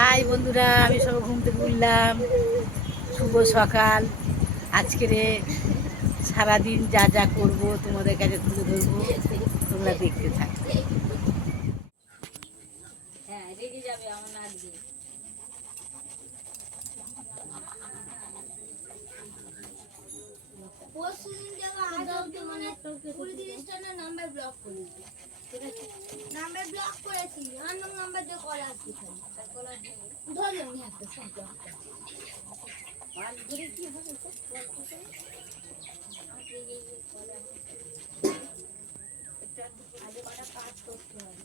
High বন্ধুরা, আমি সব ঘুম থেকে উঠলাম। শুভ সকাল। আজকের সারাদিন যা যা করব তোমাদের কাছে তুলে ধরবো, তোমরা দেখতে থাকো। হ্যাঁ, রেগে যাবে আমার নাচবে। নাম্বার ব্লক করেছি, আননোন নাম্বার দিয়ে কল আসছে, ধরলাম একটা সব ব্লক কি হবে আগে কটা কাজ করতে হবে।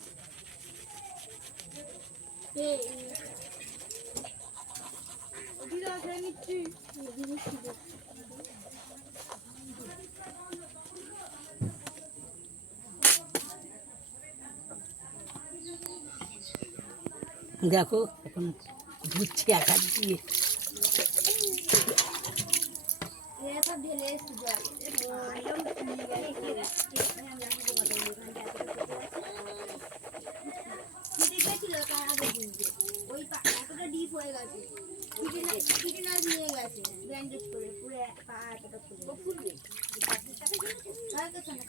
দেখো এখন ধুচ্ছি এক হাত দিয়ে। ঢেলে এসছি জল গেছিল তার আগের দিনকে, ওই এতটা ডিপ হয়ে গেছে, ফিটিনাস নিয়ে গেছে ব্যান্ডেজ করে, পুরো পা এতটা ফুলবে।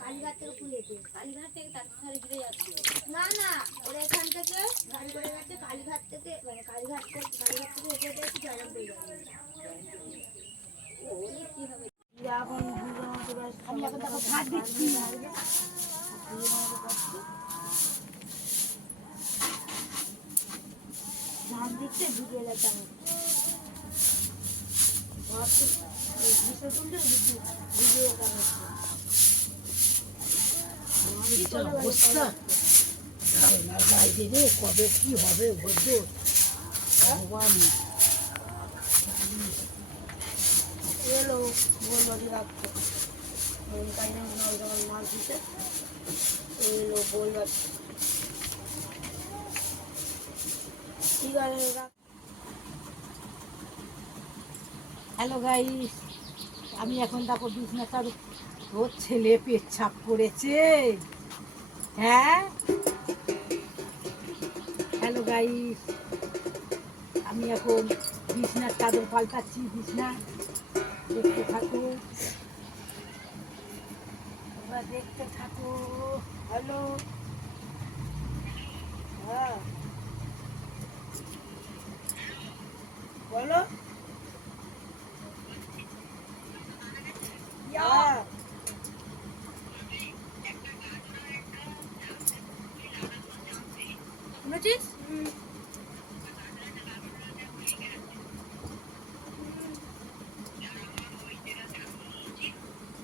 কালীঘাট থেকে ফুলেছে, কালীঘাট থেকে তার ধারে ঘিরে যাচ্ছে। না না, ওরা এখান থেকে গাড়ি করে গেছে, কালীঘাট থেকে মানে কালীঘাট থেকে হেঁটে হেঁটে একটু জয়রাম পেয়ে যাবে। কি হবে এখন ভাত দিচ্ছি, ভাত দিচ্ছে দুটো এলাকা অবস্থা বাইরে কবে কি হবে বলব ভগবান। এলো বললো রাখতো মাছ দিতে এলো বললো ঠিক আছে। হ্যালো গাইস, আমি এখন দেখো বিছনাটার ওর ছেলে পেচ্ছাপ করেছে। হ্যাঁ হ্যালো গাইস, আমি এখন বিছনার চাদর পাল্টাচ্ছি। বিছনা দেখতে থাকো, তোমরা দেখতে থাকো। হ্যালো, হ্যাঁ বলো। হ্যাঁ শুনেছিস?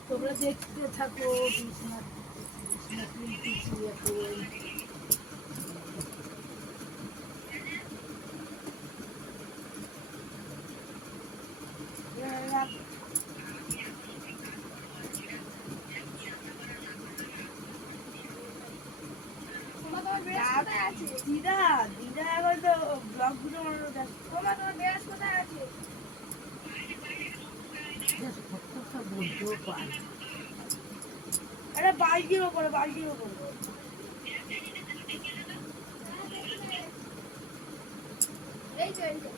তোমরা দেখতে থাকো বিছনা তুলতেছি এখন। দিদা দিদা এখন তো ব্লগ গুলো তোমার বেশ কোথায় আছে? বলতেও পারে। আরে বালতির ওপরে, বালতির ওপরে। এই তো এই তো।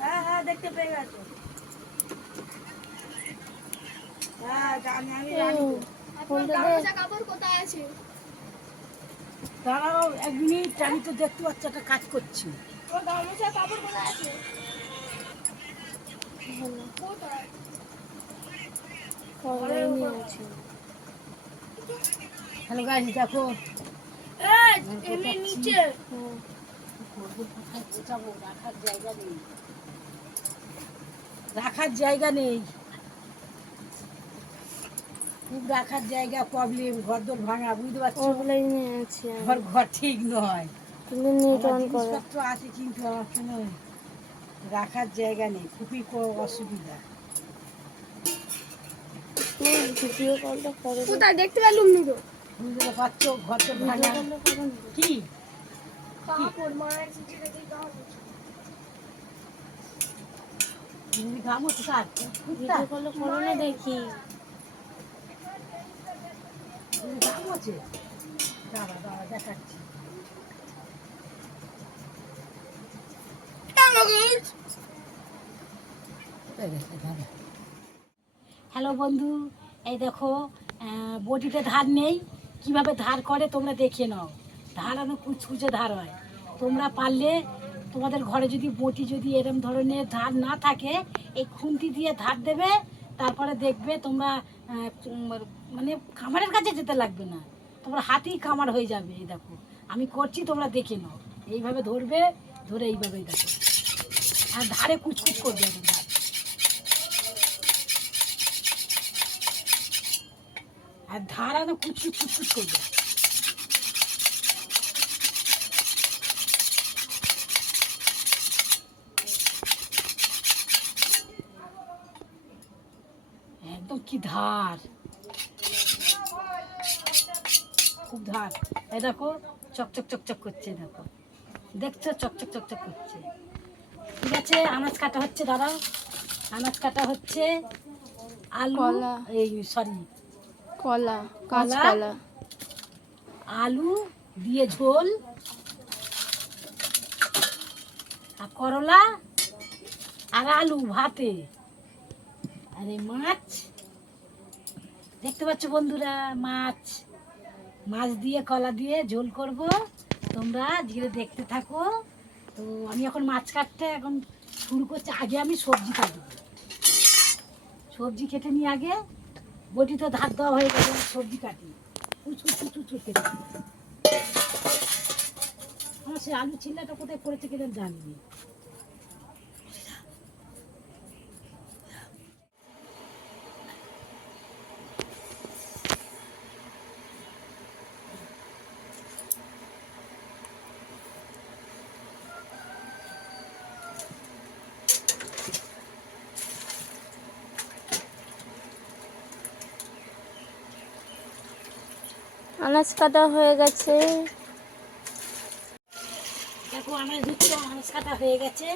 হ্যাঁ হ্যাঁ দেখতে পেয়ে গেছো। হ্যাঁ জানি, আমি জানি। কাপড় কোথায় আছে? দাঁড়াও এক মিনিট, আমি তো দেখতে পাচ্ছি একটা কাজ করছি। কাপড় কোথায় আছে? হ্যালো গাইস, দেখো নিচে রাখার জায়গা নেই, রাখার জায়গা নেই, খুব রাখার জায়গা প্রবলেম। ঘর দোর ভাঙা, বুঝতে পারছো? ঘর ঘর ঠিক নয়, জিনিসপত্র আছে কিন্তু আমার কোনো রাখার জায়গা নেই, খুবই অসুবিধা। কোথায় দেখতে পেলুম নি তো, বুঝতে পারছো? ঘর দোর ভাঙা। কি ঘাম হচ্ছে কার? দেখি ঘাম হচ্ছে, দাঁড়া দাঁড়া দেখাচ্ছি। হ্যালো বন্ধু, এই দেখো বটিতে ধার নেই, কিভাবে ধার করে তোমরা দেখে নাও। ধার আমি কুচকুচে ধার হয়। তোমরা পারলে তোমাদের ঘরে যদি বটি যদি এরম ধরনের ধার না থাকে, এই খুন্তি দিয়ে ধার দেবে, তারপরে দেখবে তোমরা মানে কামারের কাছে যেতে লাগবে না, তোমরা হাতেই কামার হয়ে যাবে। এই দেখো আমি করছি, তোমরা দেখে নাও। এইভাবে ধরবে, ধরে এইভাবেই দেখো, আর ধারে কুচকুচ করবে এখন ধার। আর ধার আনো কুচকুচ কুচকুচ করবে। একদম কি ধার, খুব ধার। এই দেখো চকচক চকচক করছে, দেখো দেখছো চকচক চকচক করছে। ঠিক আছে, আনাজ কাটা হচ্ছে, দাঁড়াও। আনাজ কাটা হচ্ছে, আলু, এই সরি কলা, কলা, আলু দিয়ে ঝোল, আর করলা, আর আলু ভাতে, আর এই মাছ দেখতে পাচ্ছ বন্ধুরা, মাছ মাছ দিয়ে কলা দিয়ে ঝোল করব। তোমরা ধীরে দেখতে থাকো। তো আমি এখন মাছ কাটতে এখন শুরু করছি। আগে আমি সবজি কাটবো, সবজি কেটে নিয়ে আগে, বটি তো ধার দেওয়া হয়ে গেছে, সবজি কাটি উঁচু উঁচু উঁচু কেটে। আমার সে আলু চিল্লাটা কোথায় পড়েছে কেটে জানিনি। আনাজ কাটা হয়ে গেছে। দেখো আনাজ ধুচ্ছি, আনাজ কাটা হয়ে গেছে,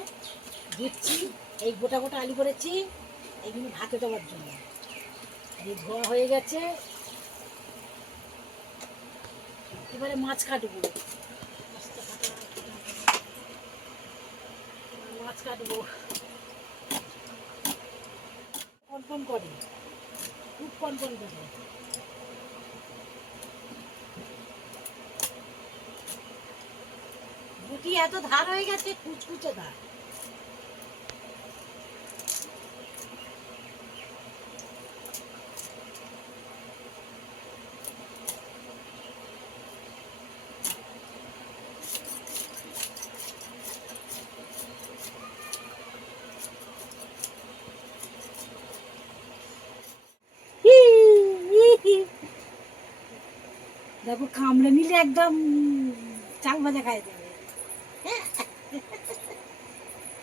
ধুচ্ছি। এই গোটা গোটা আলু করেছি, এইগুলো ভাতে দেওয়ার জন্য। এই ধোয়া হয়ে গেছে, এবারে মাছ কাটবো। মাছ কাটবো, কনকন করে, খুব কনকন করে। বুটি এত ধার হয়ে গেছে, কুচকুচে ধার। দেখো কামড়ে নিলে একদম চাল ভাজা খাই দেবে।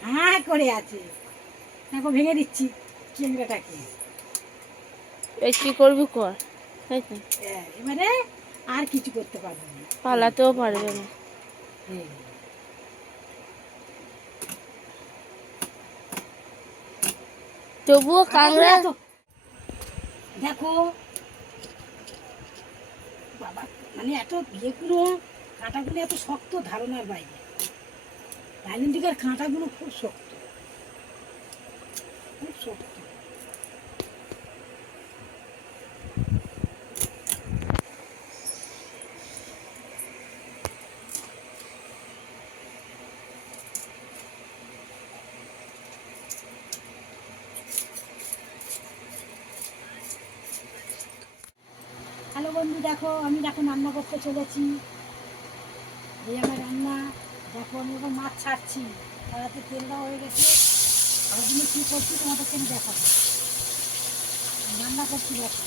হ্যাঁ করে আছে, দেখো ভেঙে দিচ্ছি চিংড়াটাকে। এই কি করবি কর, তাই তো। এবারে আর কিছু করতে পারবো না, পালাতেও পারবে না। তবুও কাংড়া। দেখো বাবা, মানে এত ইয়েগুলো, কাঁটাগুলো এত শক্ত, ধারণার বাইরে। ডাইনিন্ডিকার কাঁটাগুলো খুব শক্ত, খুব শক্ত। হ্যালো বন্ধু, দেখো আমি এখন রান্না করতে চলেছি। এই আমার রান্না, দেখো আমি এখন মাছ ছাড়ছি, কড়াতে তেল দেওয়া হয়ে গেছে। আর জন্য কী করছি তোমাদেরকে আমি দেখাবো, রান্না করছি। দেখো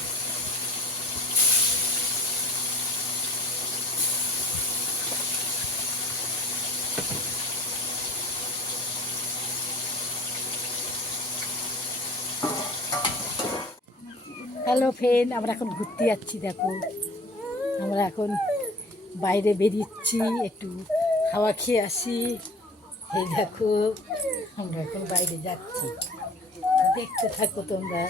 হ্যালো ফ্রেন্ড, আমরা এখন ঘুরতে যাচ্ছি। দেখো আমরা এখন বাইরে বেরিয়েছি, একটু হাওয়া খেয়ে আসি। এই দেখো আমরা এখন বাইরে যাচ্ছি, দেখতে থাকো তোমরা।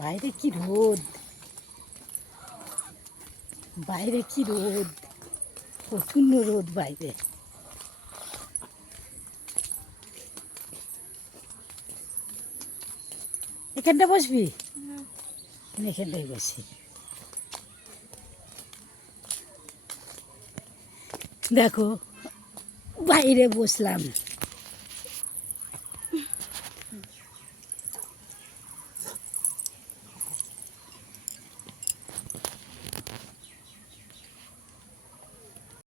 বাইরে কি রোদ, বাইরে কি রোদ, প্রচণ্ড রোদ বাইরে। এখানটা বসবি, এখানটাই বসি। দেখো বাইরে বসলাম।